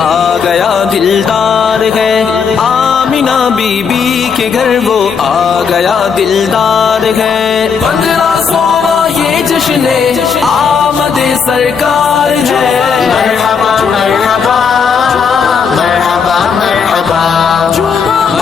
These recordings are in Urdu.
آ گیا دلدار ہے، آمینہ بی بی کے گھر وہ آ گیا دلدار ہے۔ 1500واں یہ جشن آمد سرکار ہے، مرحبا مرحبا مرحبا مرحبا،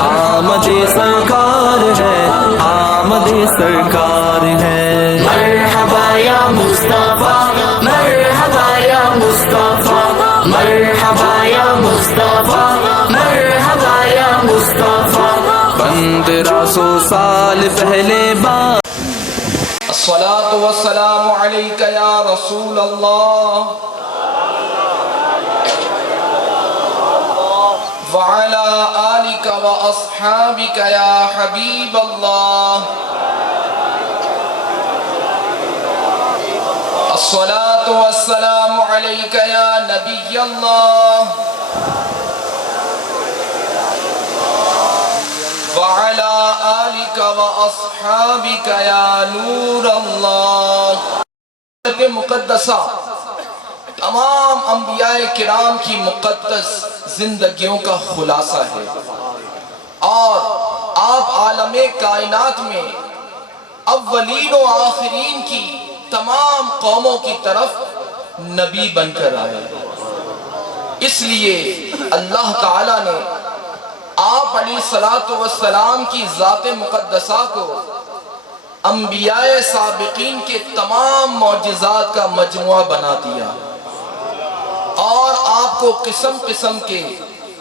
آمد سرکار ہے، آمد سرکار ہے۔ مرحبا یا مصطفیٰ، مرحبا یا مصطفیٰ، مرحبا یا مصطفیٰ، مرحبا یا مصطفیٰ۔ 1500 سال پہلے بات الصلاة والسلام علیک یا رسول اللہ وعلا آلک واصحابک یا حبیب اللہ۔ الصلاة والسلام علیک یا نبی اللہ وعلا آلک واصحابک یا نور اللہ۔ مقدسہ تمام انبیاء کرام کی مقدس زندگیوں کا خلاصہ ہے، اور آپ عالم کائنات میں اولین و آخرین کی تمام قوموں کی طرف نبی بن کر آئے۔ اس لیے اللہ تعالیٰ نے آپ علیہ السلام کی ذات مقدسہ کو انبیاء سابقین کے تمام معجزات کا مجموعہ بنا دیا، اور آپ کو قسم قسم کے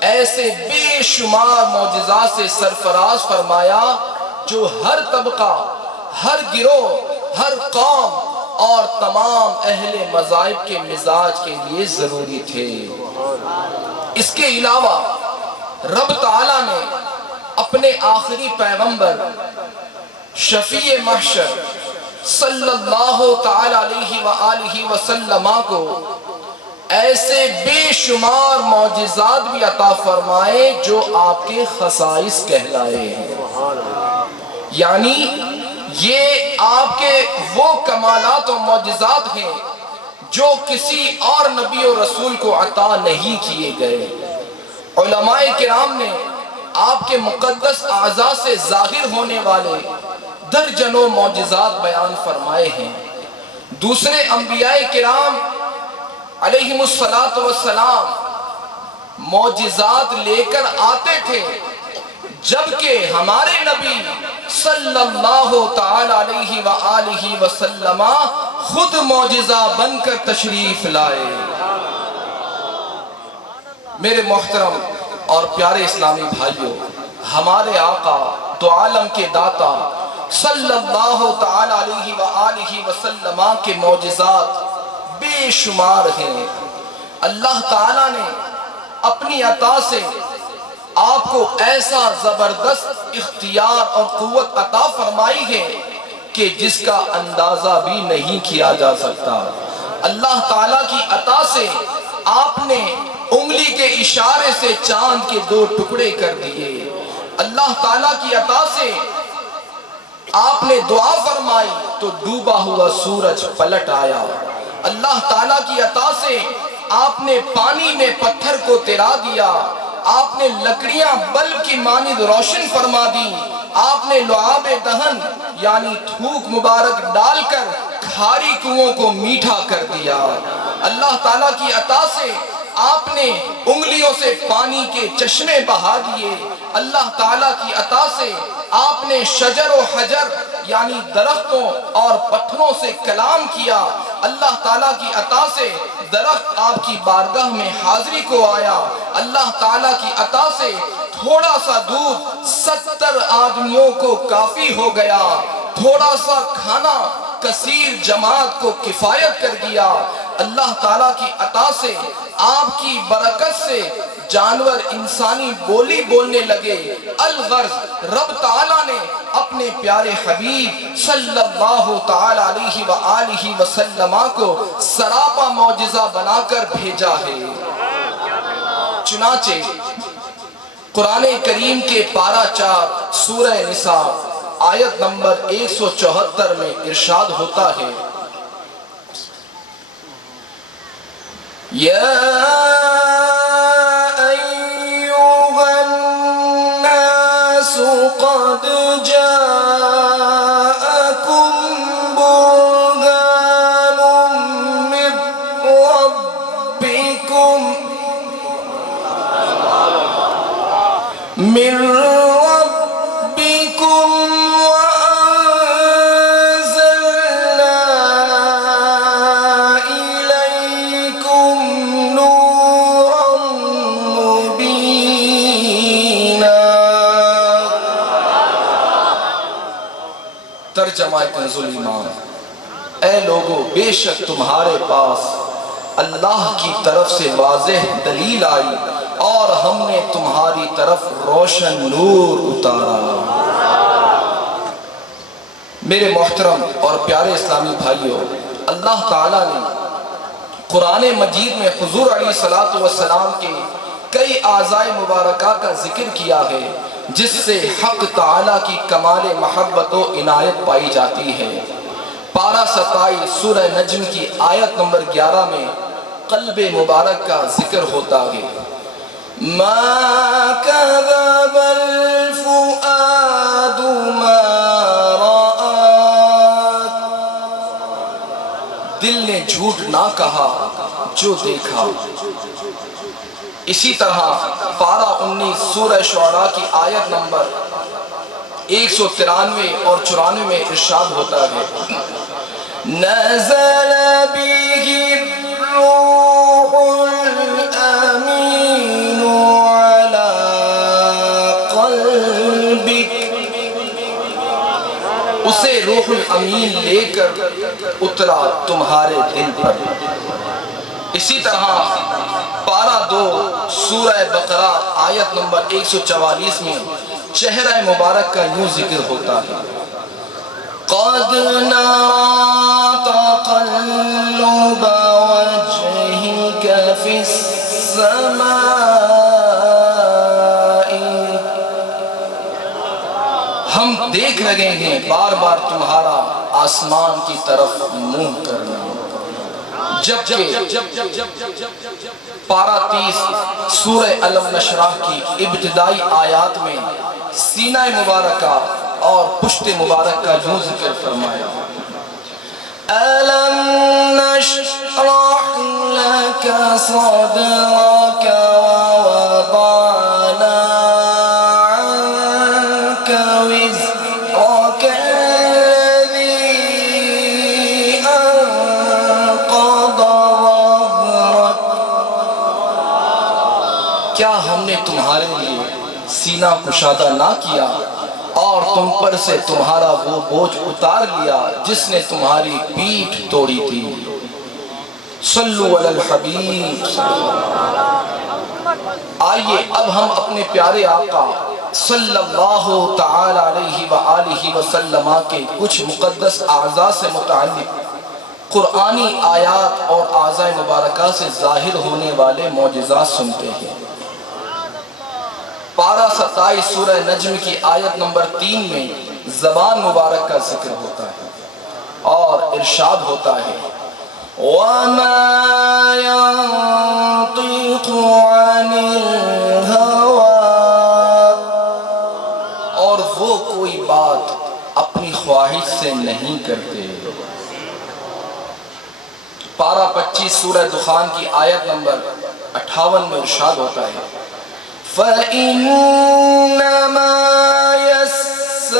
ایسے بے شمار معجزات سے سرفراز فرمایا جو ہر طبقہ، ہر گروہ، ہر قوم اور تمام اہل مذاہب کے مزاج کے لیے ضروری تھے۔ اس کے علاوہ رب تعالیٰ نے اپنے آخری پیغمبر شفیع محشر صلی اللہ تعالی علیہ وآلہ وسلم کو ایسے بے شمار معجزات بھی عطا فرمائے جو آپ کے خصائص کہلائے ہیں، یعنی یہ آپ کے وہ کمالات و معجزات ہیں جو کسی اور نبی و رسول کو عطا نہیں کیے گئے۔ علماء کرام نے آپ کے مقدس اعضاء سے ظاہر ہونے والے درجنوں معجزات بیان فرمائے ہیں۔ دوسرے انبیاء کرام علیہم السلام معجزات لے کر آتے تھے، جبکہ ہمارے نبی صلی اللہ تعالی علیہ وآلہ وسلم خود معجزہ بن کر تشریف لائے۔ میرے محترم اور پیارے اسلامی بھائیوں، ہمارے آقا دو عالم کے داتا صلی اللہ تعالی علیہ وآلہ وسلم کے معجزات بے شمار ہیں۔ اللہ تعالیٰ نے اپنی عطا سے آپ کو ایسا زبردست اختیار اور قوت عطا فرمائی ہے کہ جس کا اندازہ بھی نہیں کیا جا سکتا۔ اللہ تعالیٰ کی عطا سے آپ نے انگلی کے اشارے سے چاند کے 2 ٹکڑے کر دیے۔ اللہ تعالیٰ کی عطا سے آپ نے دعا فرمائی تو ڈوبا ہوا سورج پلٹ آیا۔ اللہ تعالیٰ کی عطا سے آپ نے پانی میں پتھر کو تیرا دیا، آپ نے لکڑیاں بلب کی مانند روشن فرما دی، آپ نے لعاب دہن یعنی تھوک مبارک ڈال کر کھاری کنووں کو میٹھا کر دیا۔ اللہ تعالیٰ کی عطا سے آپ نے انگلیوں سے پانی کے چشمے بہا دیے۔ اللہ تعالیٰ کی عطا سے آپ نے شجر و حجر یعنی درختوں اور پتھروں سے کلام کیا۔ اللہ تعالیٰ کی عطا سے درخت آپ کی بارگاہ میں حاضری کو آیا۔ اللہ تعالیٰ کی عطا سے تھوڑا سا دودھ 70 آدمیوں کو کافی ہو گیا، تھوڑا سا کھانا کثیر جماعت کو کفایت کر دیا۔ اللہ تعالیٰ کی عطا سے آپ کی برکت سے جانور انسانی بولی بولنے لگے۔ الغرض رب تعالیٰ نے اپنے پیارے حبیب صلی اللہ تعالی علیہ وآلہ وسلم کو سراپا معجزہ بنا کر بھیجا ہے۔ چنانچہ قرآن کریم کے پارہ 4 سورہ نساء آیت نمبر 174 میں ارشاد ہوتا ہے، یا من ربكم وأنزلنا إليكم نورا مبينا. ترجمہ کنز الایمان: اے لوگو، بے شک تمہارے پاس اللہ کی طرف سے واضح دلیل آئی اور ہم نے تمہاری طرف روشن نور اتارا. میرے محترم اور پیارے اسلامی بھائیوں، اللہ تعالیٰ نے قرآن مجید میں حضور علیہ السلام کے کئی اعضائے مبارکہ کا ذکر کیا ہے جس سے حق تعالیٰ کی کمال محبت و عنایت پائی جاتی ہے. پارہ 27 سورہ نجم کی آیت نمبر 11 میں قلب مبارک کا ذکر ہوتا ہے. ما كذب الفؤاد ما رأى، دل نے جھوٹ نہ کہا جو دیکھا. اسی طرح پارہ 19 سورہ شعراء کی آیت نمبر 193 اور 94 میں ارشاد ہوتا ہے: نزل به الروح الامین على قلبك، اسے روح الامین لے کر اترا تمہارے دل پر. اسی طرح پارہ 2 سورہ بقرہ آیت نمبر 144 میں چہرہ مبارک کا یوں ذکر ہوتا ہے: قد نرى تقلب وجهك في السماء، ہم دیکھ رہے ہیں بار بار تمہارا آسمان کی طرف منہ کرنا. جبکہ پارہ 30 سورہ علم نشرح کی ابتدائی آیات میں سینہ مبارکہ اور پشت مبارک کا یوں ذکر فرمایا: أَلَمْ نَشْرَحْ لَكَ صَدْرَكَ وَوَضَعْنَا عَنْكَ وِزْرَكَ الَّذِي أَنقَضَ ظَهْرَكَ، کیا ہم نے تمہارے لیے سینہ کشادہ نہ کیا اور تم پر سے تمہارا وہ بوجھ اتار لیا جس نے تمہاری پیٹھ توڑی تھی. صلو علی الحبیب. آئیے اب ہم اپنے پیارے آقا صلی اللہ تعالی علیہ وآلہ وسلم کے کچھ مقدس اعضاء سے متعلق قرآنی آیات اور اعضاء مبارکہ سے ظاہر ہونے والے معجزات سنتے ہیں. پارہ 27 سورہ نجم کی آیت نمبر 3 میں زبان مبارک کا ذکر ہوتا ہے اور ارشاد ہوتا ہے: وَمَا يَنطِقُ عَنِ الْهَوَىٰ، اور وہ کوئی بات اپنی خواہش سے نہیں کرتے. پارہ 25 سورہ دخان کی آیت نمبر 58 میں ارشاد ہوتا ہے: فَإِنَّمَا يَسَّرْنَاهُ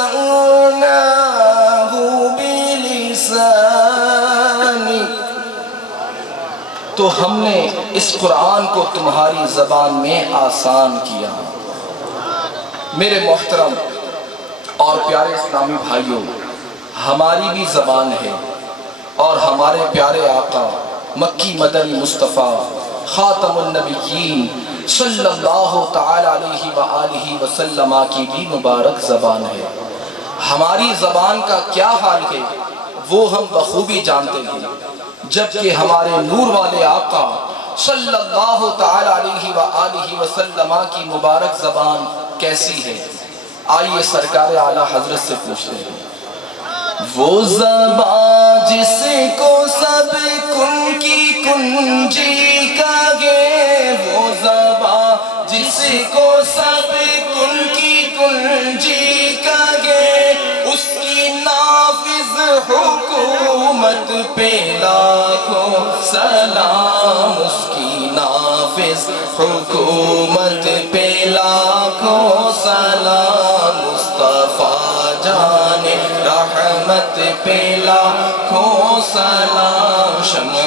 بِلِسَانِكَ، تو ہم نے اس قرآن کو تمہاری زبان میں آسان کیا. میرے محترم اور پیارے اسلامی بھائیوں، ہماری بھی زبان ہے اور ہمارے پیارے آقا مکی مدنی مصطفیٰ خاتم النبیین صلی اللہ تعالی علیہ وآلہ وسلم کی بھی مبارک زبان ہے. ہماری زبان کا کیا حال ہے وہ ہم بخوبی جانتے ہیں، جبکہ ہمارے نور والے آقا صلی اللہ تعالی علیہ وآلہ وسلم کی مبارک زبان کیسی ہے. آئیے سرکار اعلیٰ حضرت سے پوچھتے ہیں: وہ زبان جس کو سب کن کی کنجی کہے، وہ زبان جس کو سب کن کی کنجی کہے، اس کی نافذ حکومت پہ لاکھوں سلام، اس کی نافذ اس حکومت پہ لاکھوں سلام مصطفیٰ جان رحمت پہ لاکھوں سلام شمع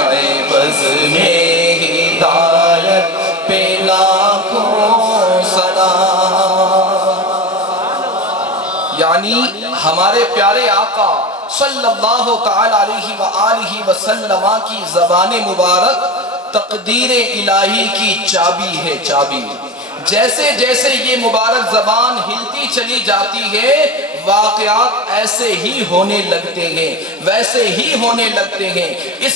بز میں ہدایت پہ لاکھوں سلام. یعنی ہمارے پیارے آقا صلی اللہ تعالی علیہ وآلہ وسلم کی زبان مبارک تقدیر الہی کی چابی ہے، چابی. جیسے جیسے یہ مبارک زبان ہلتی چلی جاتی ہے واقعات ایسے ہی ہونے لگتے ہیں، ویسے ہی ہونے لگتے ہیں. اس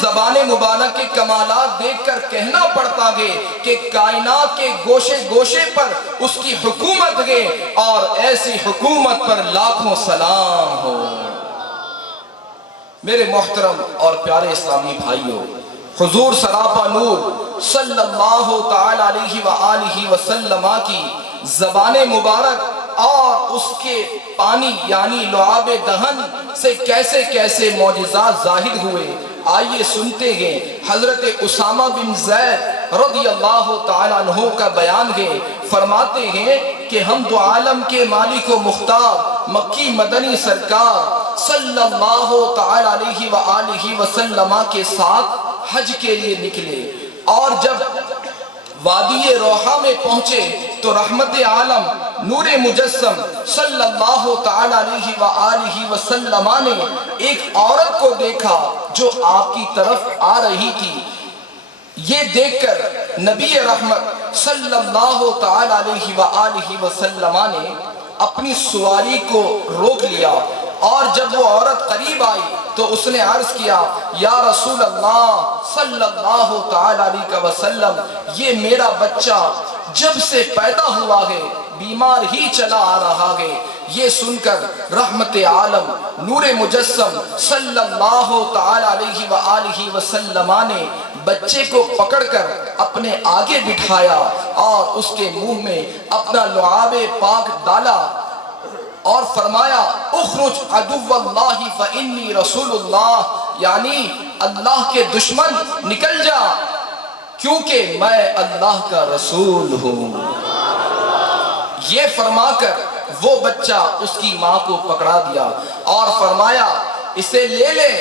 زبان مبارک کے کمالات دیکھ کر کہنا پڑتا ہے کہ کائنات کے گوشے گوشے پر اس کی حکومت ہے، اور ایسی حکومت پر لاکھوں سلام ہو. میرے محترم اور پیارے اسلامی بھائیوں، حضور سراپا نور صلی اللہ تعالی علیہ وآلہ وسلم کی زبان مبارک اور اس کے پانی یعنی لعاب دہن سے کیسے کیسے معجزات ظاہر ہوئے، آئیے سنتے ہیں. حضرت اسامہ بن زید رضی اللہ تعالی عنہ کا بیان ہے. فرماتے ہیں کہ ہم دو عالم کے مالک و مختار مکی مدنی سرکار صلی اللہ تعالی علیہ وآلہ وسلم کے ساتھ حج کے لیے نکلے، اور جب وادی روحا میں پہنچے تو رحمت عالم نور مجسم صلی اللہ تعالی علیہ وآلہ وسلم نے ایک عورت کو دیکھا جو آپ کی طرف آ رہی تھی. یہ دیکھ کر نبی رحمت صلی اللہ تعالی علیہ وآلہ وسلم نے اپنی سواری کو روک لیا، اور جب وہ عورت قریب آئی تو اس نے عرض کیا یا رسول اللہ صلی اللہ تعالی علیہ وسلم، یہ میرا بچہ جب سے پیدا ہوا ہے بیمار ہی چلا آ رہا ہے. یہ سن کر رحمت عالم نور مجسم صلی اللہ تعالی علیہ وآلہ وسلم نے بچے کو پکڑ کر اپنے آگے بٹھایا اور اس کے منہ میں اپنا لعاب پاک ڈالا اور فرمایا اخرج عدو اللہ فانی رسول اللہ، یعنی اللہ کے دشمن نکل جا کیونکہ میں اللہ کا رسول ہوں. یہ فرما کر وہ بچہ اس کی ماں کو پکڑا دیا اور فرمایا اسے لے لے،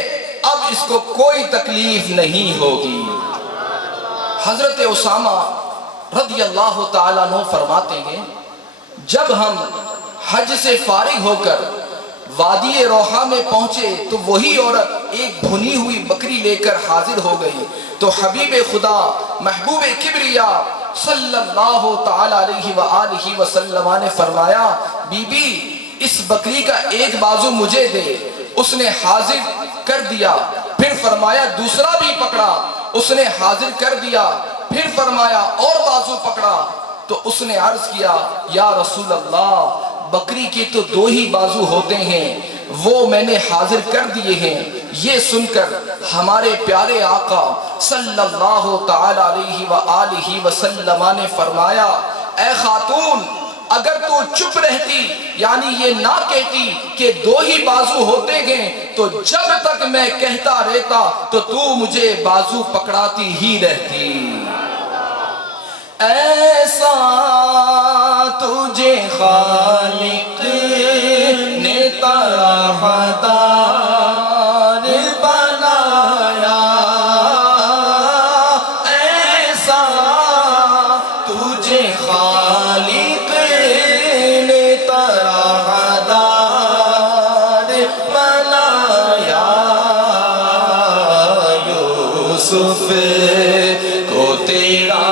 اب اس کو کوئی تکلیف نہیں ہوگی. حضرت اسامہ رضی اللہ تعالیٰ عنہ فرماتے ہیں جب ہم حج سے فارغ ہو کر وادی روحا میں پہنچے تو وہی عورت ایک بھنی ہوئی بکری لے کر حاضر ہو گئی. تو حبیب خدا محبوب کبریا صلی اللہ تعالی علیہ وآلہ وسلم نے فرمایا بی بی اس بکری کا ایک بازو مجھے دے. اس نے حاضر کر دیا. پھر فرمایا دوسرا بھی پکڑا، اس نے حاضر کر دیا. پھر فرمایا اور بازو پکڑا. تو اس نے عرض کیا یا رسول اللہ بکری کے تو دو ہی بازو ہوتے ہیں، وہ میں نے حاضر کر دیے ہیں. یہ سن کر ہمارے پیارے آقا صلی اللہ تعالی علیہ وآلہ وسلم نے فرمایا اے خاتون اگر تو چپ رہتی یعنی یہ نہ کہتی کہ دو ہی بازو ہوتے ہیں تو جب تک میں کہتا رہتا تو مجھے بازو پکڑاتی ہی رہتی. ایسا تجھے خالق نے طرحدار بنایا، ایسا تجھے خالق نے طرحدار بنایا. یوسف کو تیرا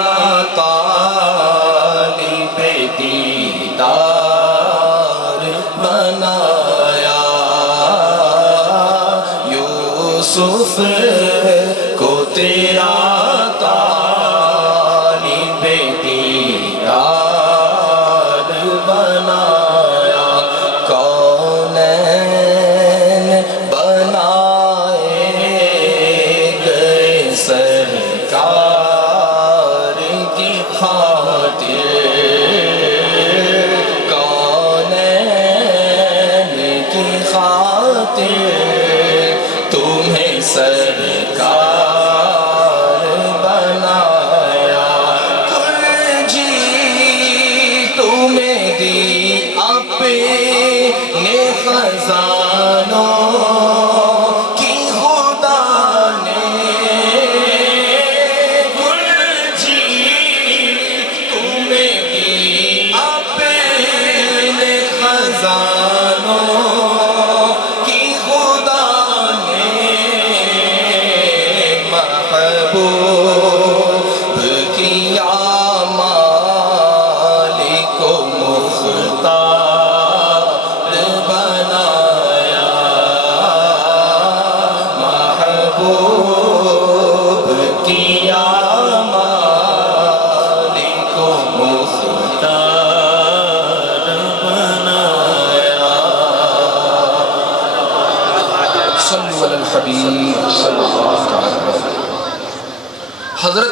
یوسف کو تیرا طالب دیدار بنایا. کونین بنائے گئے سرکار کی خاطر، کونین کی خاطر تمہیں سرکار بنایا.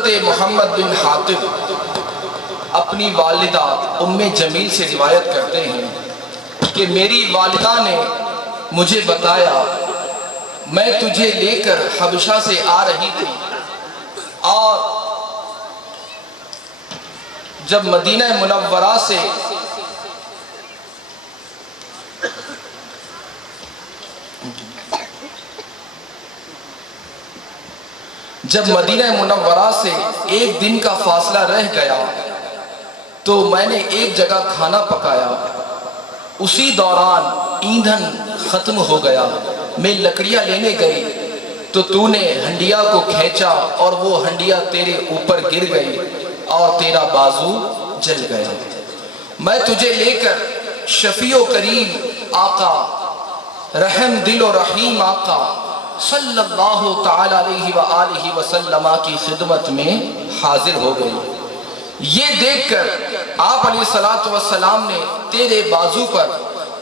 حضرت محمد بن حاتب اپنی والدہ ام جمیل سے روایت کرتے ہیں کہ میری والدہ نے مجھے بتایا میں تجھے لے کر حبشہ سے آ رہی تھی، اور جب مدینہ منورہ سے ایک دن کا فاصلہ رہ گیا تو میں نے ایک جگہ کھانا پکایا، اسی دوران ایندھن ختم ہو گیا، میں لکڑیاں لینے گئی تو تو نے ہنڈیا کو کھینچا اور وہ ہنڈیا تیرے اوپر گر گئی اور تیرا بازو جل گیا۔ میں تجھے لے کر شفیع و کریم آقا، رحم دل و رحیم آقا صلی اللہ تعالی علیہ وآلہ وسلم کی خدمت میں حاضر ہو گئی۔ یہ دیکھ کر آپ علیہ السلام نے تیرے بازو پر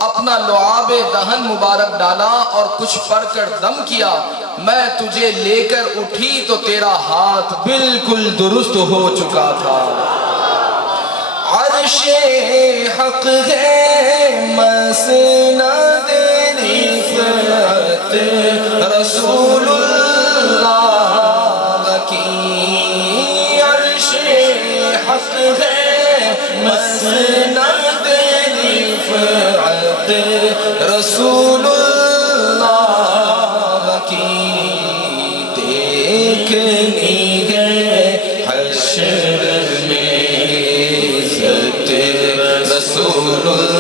اپنا لعاب دہن مبارک ڈالا اور کچھ پڑھ کر دم کیا۔ میں تجھے لے کر اٹھی تو تیرا ہاتھ بالکل درست ہو چکا تھا۔ عرش حق ہے مسند رفعت رسول اللہ کی، عرش حق ہے مسند رفعت رسول اللہ کی، دیکھنی ہے حشر میں عزت رسول اللہ